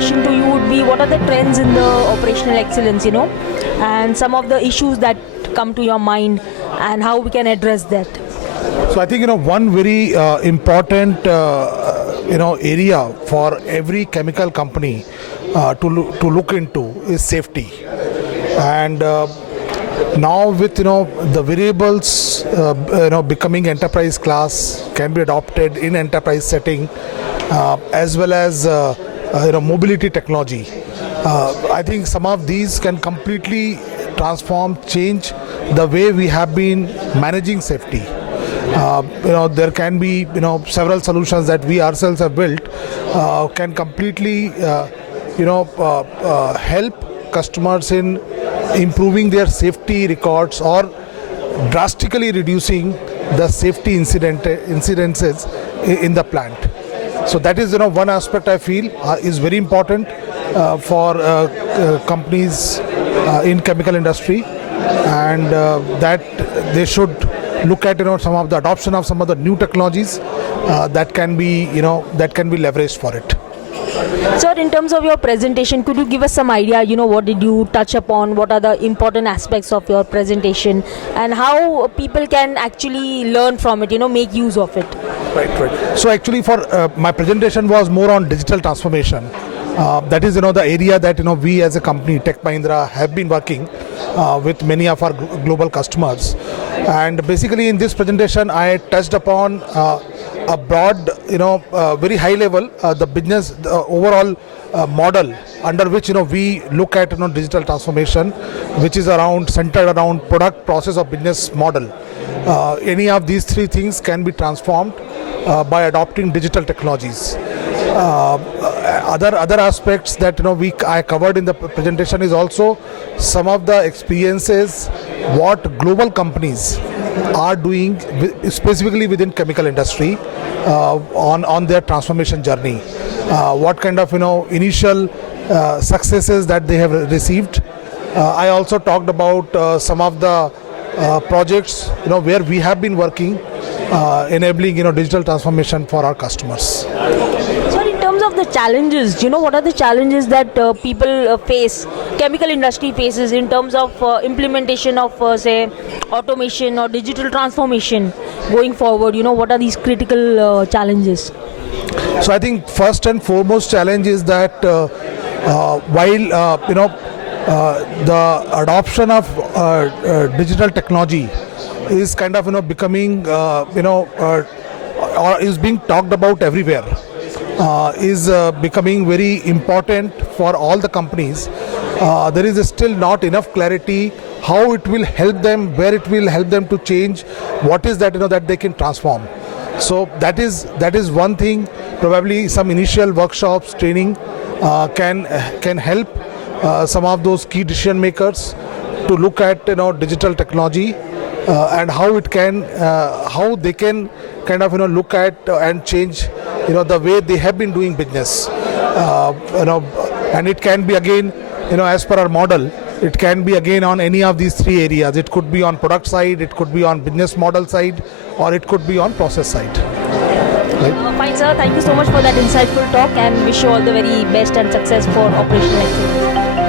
question to you would be, what are the trends in the operational excellence, and some of the issues that come to your mind and how we can address that? So I think one very important area for every chemical company to look into is safety. And now with the variables becoming enterprise class, can be adopted in enterprise setting, as well as mobility technology. I think some of these can completely change the way we have been managing safety. There can be several solutions that we ourselves have built can completely help customers in improving their safety records or drastically reducing the safety incidences in the plant. So that is one aspect I feel is very important for companies in chemical industry, and that they should look at some of the adoption of some of the new technologies that can be leveraged for it. Sir, in terms of your presentation, could you give us some idea, what did you touch upon, what are the important aspects of your presentation, and how people can actually learn from it, make use of it? Right. So actually for my presentation was more on digital transformation. That is the area that we as a company, Tech Mahindra, have been working with many of our global customers. And basically in this presentation I touched upon a broad, very high level, the business, the overall model under which we look at digital transformation, which is centered around product, process, or business model. Any of these three things can be transformed by adopting digital technologies. Other aspects that I covered in the presentation is also some of the experiences what global companies are doing specifically within chemical industry on their transformation journey. What kind of initial successes that they have received. I also talked about some of the projects where we have been working enabling digital transformation for our customers. Of the challenges, what are the challenges that people face, chemical industry faces in terms of implementation of say automation or digital transformation going forward? What are these critical challenges? So I think first and foremost challenge is that while the adoption of digital technology is kind of becoming or is being talked about everywhere, is becoming very important for all the companies. There is still not enough clarity how it will help them, where it will help them to change, what is that that they can transform. So that is one thing. Probably some initial workshops, training can help some of those key decision makers to look at digital technology and how they can kind of look at and change the way they have been doing business. And it can be again as per our model, it can be again on any of these three areas. It could be on product side, it could be on business model side, or it could be on process side. Right? Fine, sir. Thank you so much for that insightful talk, and wish you all the very best and success for operational excellence.